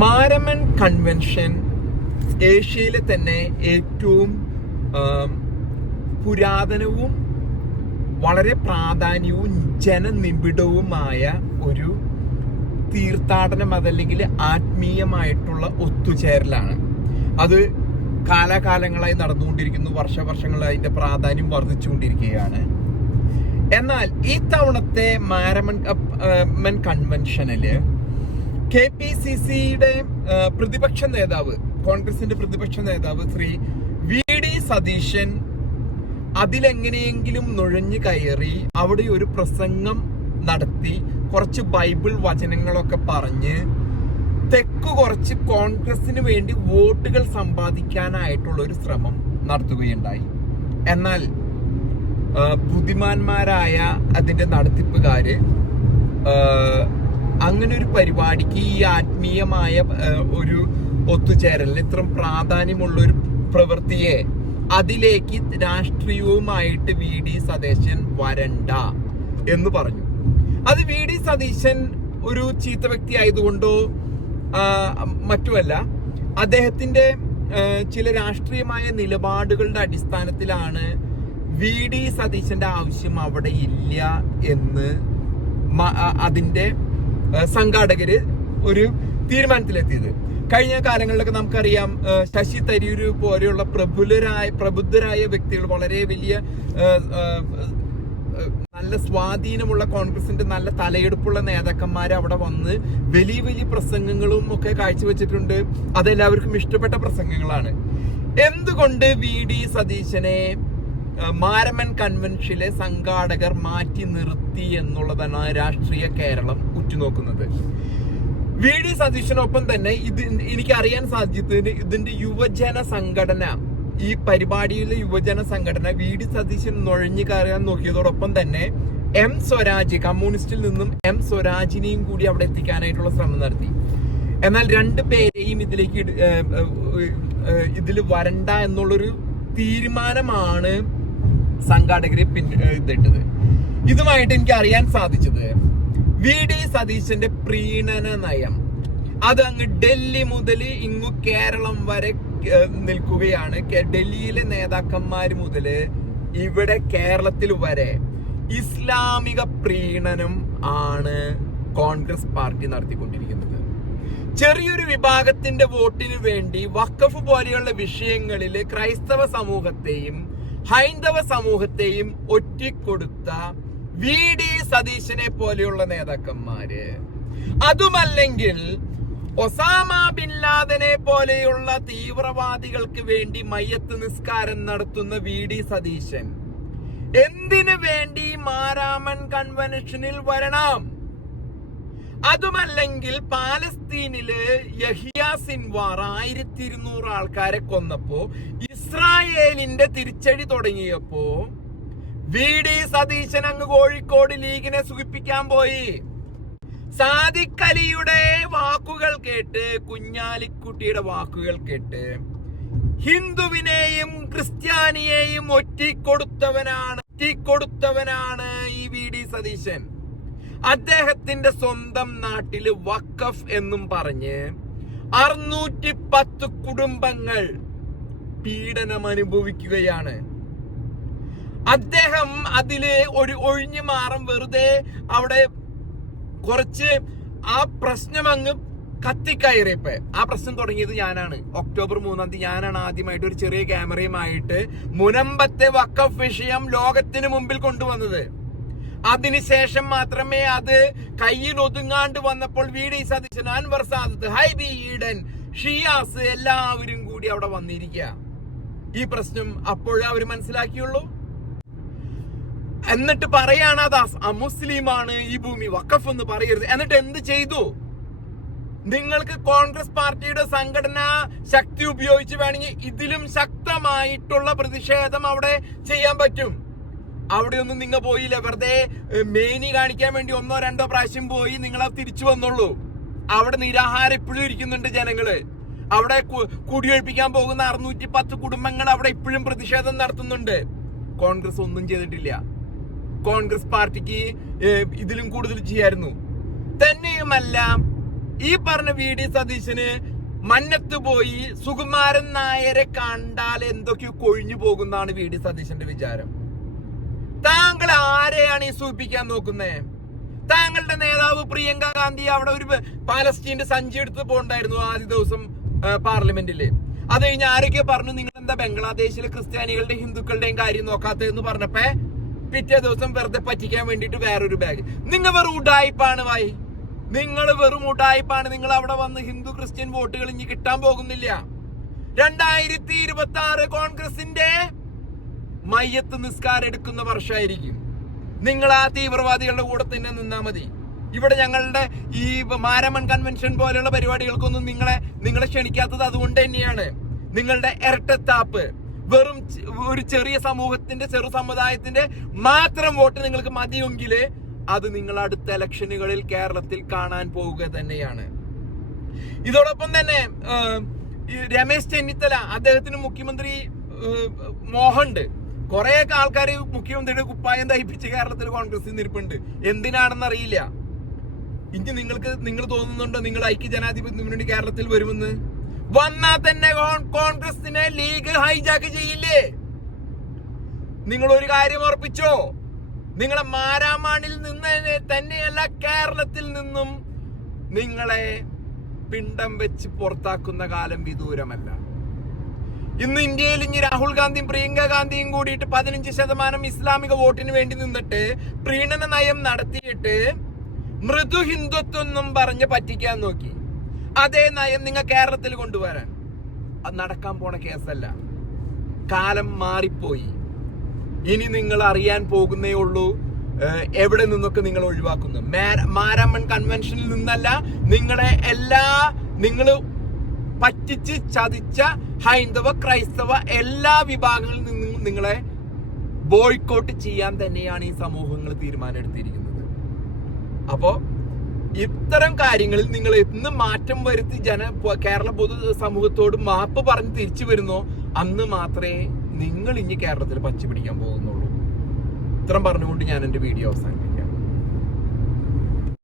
Maramon convention ഏഷ്യയിലെ തന്നെ ഏറ്റവും പുരാതനവും വളരെ പ്രാധാന്യവും ജനനിബിഡവുമായ ഒരു തീർത്ഥാടനം അതല്ലെങ്കിൽ ആത്മീയമായിട്ടുള്ള ഒത്തുചേരലാണ്. അത് കാലാകാലങ്ങളായി നടന്നുകൊണ്ടിരിക്കുന്നു. വർഷങ്ങളായി അതിന്റെ പ്രാധാന്യം വർദ്ധിച്ചുകൊണ്ടിരിക്കുകയാണ്. എന്നാൽ ഈ തവണത്തെ മാരമൺ കൺവെൻഷനില് KPCCയുടെ പ്രതിപക്ഷ നേതാവ്, കോൺഗ്രസിന്റെ പ്രതിപക്ഷ നേതാവ് ശ്രീ VD സതീശൻ അതിലെങ്ങനെയെങ്കിലും നുഴഞ്ഞു കയറി അവിടെ ഒരു പ്രസംഗം നടത്തി കുറച്ച് ബൈബിൾ വചനങ്ങളൊക്കെ പറഞ്ഞ് കുറച്ച് കോൺഗ്രസിന് വേണ്ടി വോട്ടുകൾ സമ്പാദിക്കാനായിട്ടുള്ള ഒരു ശ്രമം നടത്തുകയുണ്ടായി. എന്നാൽ ബുദ്ധിമാന്മാരായ അതിന്റെ നടത്തിപ്പുകാര് അങ്ങനെ ഒരു പരിപാടിക്ക്, ഈ ആത്മീയമായ ഒരു ഒത്തുചേരലിന് ഇത്രയും പ്രാധാന്യമുള്ള ഒരു പ്രവൃത്തിയെ അതിലേക്ക് രാഷ്ട്രീയവുമായിട്ട് VD സതീശൻ വരണ്ട എന്ന് പറഞ്ഞു. അത് VD സതീശൻ ഒരു ചീത്ത വ്യക്തി ആയതുകൊണ്ടോ മറ്റുമല്ല, അദ്ദേഹത്തിന്റെ ചില രാഷ്ട്രീയമായ നിലപാടുകളുടെ അടിസ്ഥാനത്തിലാണ് VD സതീശന്റെ ആവശ്യം അവിടെ ഇല്ല എന്ന് അതിന്റെ സംഘാടകര് ഒരു തീരുമാനത്തിലെത്തിയത്. കഴിഞ്ഞ കാലങ്ങളിലൊക്കെ നമുക്കറിയാം, ശശി തരൂര് പോലെയുള്ള പ്രബുദ്ധരായ വ്യക്തികൾ, വളരെ വലിയ നല്ല സ്വാധീനമുള്ള കോൺഗ്രസിന്റെ നല്ല തലയെടുപ്പുള്ള നേതാക്കന്മാർ അവിടെ വന്ന് വലിയ വലിയ പ്രസംഗങ്ങളും ഒക്കെ കാഴ്ചവെച്ചിട്ടുണ്ട്. അതെല്ലാവർക്കും ഇഷ്ടപ്പെട്ട പ്രസംഗങ്ങളാണ്. എന്തുകൊണ്ട് VD സതീശനെ മാരമൺ കൺവെൻഷനിലെ സംഘാടകർ മാറ്റി നിർത്തി എന്നുള്ളതാണ് രാഷ്ട്രീയ കേരളം ഉറ്റുനോക്കുന്നത്. VD സതീശനൊപ്പം തന്നെ എനിക്ക് അറിയാൻ സാധിച്ചത് ഇതിന്റെ യുവജന സംഘടന, ഈ പരിപാടിയിലെ യുവജന സംഘടന VD സതീശൻ നുഴഞ്ഞു കയറാൻ നോക്കിയതോടൊപ്പം തന്നെ M സ്വരാജ്, കമ്മ്യൂണിസ്റ്റിൽ നിന്നും M സ്വരാജിനെയും കൂടി അവിടെ എത്തിക്കാനായിട്ടുള്ള ശ്രമം നടത്തി. എന്നാൽ രണ്ടു പേരെയും ഇതിൽ വരണ്ട എന്നുള്ളൊരു തീരുമാനമാണ് സംഘാടകരെ ഇതിട്ടത്. ഇതുമായിട്ട് എനിക്ക് അറിയാൻ സാധിച്ചത് VD സതീശന്റെ പ്രീണന നയം അത് അങ്ങ് ഡൽഹി മുതൽ ഇങ്ങു കേരളം വരെ നിൽക്കുകയാണ്. ഡൽഹിയിലെ നേതാക്കന്മാർ മുതല് ഇവിടെ കേരളത്തിൽ വരെ ഇസ്ലാമിക പ്രീണനം ആണ് കോൺഗ്രസ് പാർട്ടി നടത്തിക്കൊണ്ടിരിക്കുന്നത്. ചെറിയൊരു വിഭാഗത്തിന്റെ വോട്ടിന് വേണ്ടി വഖഫ് പോലെയുള്ള വിഷയങ്ങളിൽ ക്രൈസ്തവ സമൂഹത്തെയും ഹൈന്ദവ സമൂഹത്തെയും ഒറ്റിക്കൊടുത്ത VD സതീശനെ പോലെയുള്ള നേതാക്കന്മാര്, അതുമല്ലെങ്കിൽ ഒസാമ ബിൻ ലാദനെ പോലെയുള്ള തീവ്രവാദികൾക്ക് വേണ്ടി മയ്യത്ത് നിസ്കാരം നടത്തുന്ന VD സതീശൻ എന്തിനു വേണ്ടി മാരമൺ കൺവെൻഷനിൽ വരണം? അതുമല്ലെങ്കിൽ പാലസ്തീനില് യഹിയ സിൻവാർ 1200 ആൾക്കാരെ കൊന്നപ്പോ, ഇസ്രായേലിന്റെ തിരിച്ചടി തുടങ്ങിയപ്പോ VD സതീശൻ അങ്ങ് കോഴിക്കോട് ലീഗിനെ സുഖിപ്പിക്കാൻ പോയി. സാദിഖ് അലിയുടെ വാക്കുകൾ കേട്ട്, കുഞ്ഞാലിക്കുട്ടിയുടെ വാക്കുകൾ കേട്ട് ഹിന്ദുവിനെയും ക്രിസ്ത്യാനിയെയും ഒറ്റിക്കൊടുത്തവനാണ് ഈ VD സതീശൻ. അദ്ദേഹത്തിന്റെ സ്വന്തം നാട്ടില് വഖഫ് എന്നും പറഞ്ഞ് 610 കുടുംബങ്ങൾ പീഡനം അനുഭവിക്കുകയാണ്. അദ്ദേഹം അതില് ഒരു ഒഴിഞ്ഞു മാറും വെറുതെ അവിടെ കുറച്ച് ആ പ്രശ്നം അങ്ങ് കത്തിക്കയറിയപ്പോ, ആ പ്രശ്നം തുടങ്ങിയത് ഞാനാണ്. ഒക്ടോബർ 3 ഞാനാണ് ആദ്യമായിട്ട് ഒരു ചെറിയ ക്യാമറയുമായിട്ട് മുനമ്പത്തെ വഖഫ് വിഷയം ലോകത്തിന് മുമ്പിൽ കൊണ്ടുവന്നത്. അതിനുശേഷം മാത്രമേ അത് കയ്യിൽ ഒതുങ്ങാണ്ട് വന്നപ്പോൾ VD സതീശൻ, അൻവർ സാദത്ത്, ഹൈബി ഈഡൻ, ഷിയാസ് എല്ലാവരും കൂടി അവിടെ വന്നിരിക്കുക. ഈ പ്രശ്നം അപ്പോഴേ അവർ മനസ്സിലാക്കിയുള്ളൂ. എന്നിട്ട് പറയാണ് അത് അമുസ്ലിമാണ് ഈ ഭൂമി, വഖഫ് എന്ന് പറയരുത്. എന്നിട്ട് എന്ത് ചെയ്തു? നിങ്ങൾക്ക് കോൺഗ്രസ് പാർട്ടിയുടെ സംഘടനാ ശക്തി ഉപയോഗിച്ച് വേണമെങ്കിൽ ഇതിലും ശക്തമായിട്ടുള്ള പ്രതിഷേധം അവിടെ ചെയ്യാൻ പറ്റും. അവിടെയൊന്നും നിങ്ങൾ പോയില്ല, വെറുതെ മേനി കാണിക്കാൻ വേണ്ടി 1-2 പ്രാവശ്യം പോയി നിങ്ങൾ തിരിച്ചു വന്നുള്ളൂ. അവിടെ നിരാഹാരം ഇപ്പോഴും ഇരിക്കുന്നുണ്ട് ജനങ്ങള്. അവിടെ കുടിയൊഴിപ്പിക്കാൻ പോകുന്ന 610 കുടുംബങ്ങൾ അവിടെ ഇപ്പോഴും പ്രതിഷേധം നടത്തുന്നുണ്ട്. കോൺഗ്രസ് ഒന്നും ചെയ്തിട്ടില്ല. കോൺഗ്രസ് പാർട്ടിക്ക് ഇതിലും കൂടുതൽ ചെയ്യായിരുന്നു. തന്നെയുമല്ല, ഈ പറഞ്ഞ VD സതീശന് മന്നത്ത് പോയി സുകുമാരൻ നായരെ കണ്ടാൽ എന്തൊക്കെയോ കൊഴിഞ്ഞു പോകുന്നതാണ് VD സതീശന്റെ വിചാരം. താങ്കൾ ആരെയാണ് ഈ സൂചിപ്പിക്കാൻ നോക്കുന്നേ? താങ്കളുടെ നേതാവ് പ്രിയങ്ക ഗാന്ധി അവിടെ ഒരു പാലസ്തീന്റെ സഞ്ചി എടുത്ത് പോണ്ടായിരുന്നു ആദ്യ ദിവസം പാർലമെന്റില്. അത് കഴിഞ്ഞ് ആരൊക്കെ പറഞ്ഞു നിങ്ങൾ എന്താ ബംഗ്ലാദേശിലെ ക്രിസ്ത്യാനികളുടെയും ഹിന്ദുക്കളുടെയും കാര്യം നോക്കാത്തതെന്ന് പറഞ്ഞപ്പോ പിറ്റേ ദിവസം വെറുതെ പറ്റിക്കാൻ വേണ്ടിട്ട് വേറൊരു ബാഗ്. നിങ്ങൾ വെറും ഉഡായിപ്പാണ് വായി, നിങ്ങൾ വെറും ഉഡായിപ്പാണ്. നിങ്ങൾ അവിടെ വന്ന് ഹിന്ദു ക്രിസ്ത്യൻ വോട്ടുകൾ ഇനി കിട്ടാൻ പോകുന്നില്ല. 2026 കോൺഗ്രസിന്റെ മയ്യത്ത് നിസ്കാരം എടുക്കുന്ന വർഷമായിരിക്കും. നിങ്ങൾ ആ തീവ്രവാദികളുടെ കൂടെ തന്നെ നിന്നാ മതി. ഇവിടെ ഞങ്ങളുടെ ഈ മാരമൺ കൺവെൻഷൻ പോലെയുള്ള പരിപാടികൾക്കൊന്നും നിങ്ങളെ ക്ഷണിക്കാത്തത് അതുകൊണ്ട് തന്നെയാണ്. നിങ്ങളുടെ ഇരട്ടത്താപ്പ്, വെറും ഒരു ചെറിയ സമൂഹത്തിന്റെ ചെറു സമുദായത്തിന്റെ മാത്രം വോട്ട് നിങ്ങൾക്ക് മതിയെങ്കിൽ അത് നിങ്ങൾ അടുത്ത ഇലക്ഷനുകളിൽ കേരളത്തിൽ കാണാൻ പോവുക തന്നെയാണ്. ഇതോടൊപ്പം തന്നെ രമേശ് ചെന്നിത്തല, അദ്ദേഹത്തിന് മുഖ്യമന്ത്രി മോഹമുണ്ട്. കുറെ ആൾക്കാർ മുഖ്യമന്ത്രിയുടെ കുപ്പായം തയ്പ്പിച്ച് കേരളത്തിൽ കോൺഗ്രസ് നിൽപ്പുണ്ട്. എന്തിനാണെന്ന് അറിയില്ല. ഇനി നിങ്ങൾ തോന്നുന്നുണ്ടോ നിങ്ങൾ ഐക്യജനാധിപത്യ മുന്നണി കേരളത്തിൽ വരുമെന്ന്? വന്നാൽ തന്നെ കോൺഗ്രസിനെ ലീഗ് ഹൈജാക്ക് ചെയ്യില്ലേ? നിങ്ങൾ ഒരു കാര്യം ഉറപ്പിച്ചോ, നിങ്ങളെ മാരാമാണിൽ നിന്ന് തന്നെയല്ല കേരളത്തിൽ നിന്നും നിങ്ങളെ പിണ്ടം വെച്ച് പുറത്താക്കുന്ന കാലം വിദൂരമല്ല. ഇന്ന് ഇന്ത്യയിൽ ഇനി രാഹുൽ ഗാന്ധിയും പ്രിയങ്ക ഗാന്ധിയും കൂടിയിട്ട് 15% ഇസ്ലാമിക വോട്ടിന് വേണ്ടി നിന്നിട്ട് പ്രീണന നയം നടത്തിയിട്ട് മൃദു ഹിന്ദുത്വം എന്നും പറഞ്ഞ് പറ്റിക്കാൻ നോക്കി. അതേ നയം നിങ്ങൾ കേരളത്തിൽ കൊണ്ടുവരാൻ അത് നടക്കാൻ പോണ കേസല്ല. കാലം മാറിപ്പോയി. ഇനി നിങ്ങൾ അറിയാൻ പോകുന്നേ ഉള്ളൂ എവിടെ നിന്നൊക്കെ നിങ്ങൾ ഒഴിവാക്കുന്നു. മാരാമൺ കൺവെൻഷനിൽ നിന്നല്ല, നിങ്ങൾ പറ്റിച്ച് ചതിച്ച ഹൈന്ദവ ക്രൈസ്തവ എല്ലാ വിഭാഗങ്ങളിൽ നിന്നും നിങ്ങളെ ബോയ്ക്കോട്ട് ചെയ്യാൻ തന്നെയാണ് ഈ സമൂഹങ്ങൾ തീരുമാനമെടുത്തിരിക്കുന്നത്. അപ്പോ ഇത്തരം കാര്യങ്ങളിൽ നിങ്ങൾ എന്ന് മാറ്റം വരുത്തി കേരള പൊതു സമൂഹത്തോട് മാപ്പ് പറഞ്ഞ് തിരിച്ചു വരുന്നോ അന്ന് മാത്രമേ നിങ്ങൾ ഇനി കേരളത്തിൽ പച്ച പിടിക്കാൻ പോകുന്നുള്ളൂ. ഇത്രയും പറഞ്ഞുകൊണ്ട് ഞാൻ എന്റെ വീഡിയോ അവസാനിപ്പിക്കും.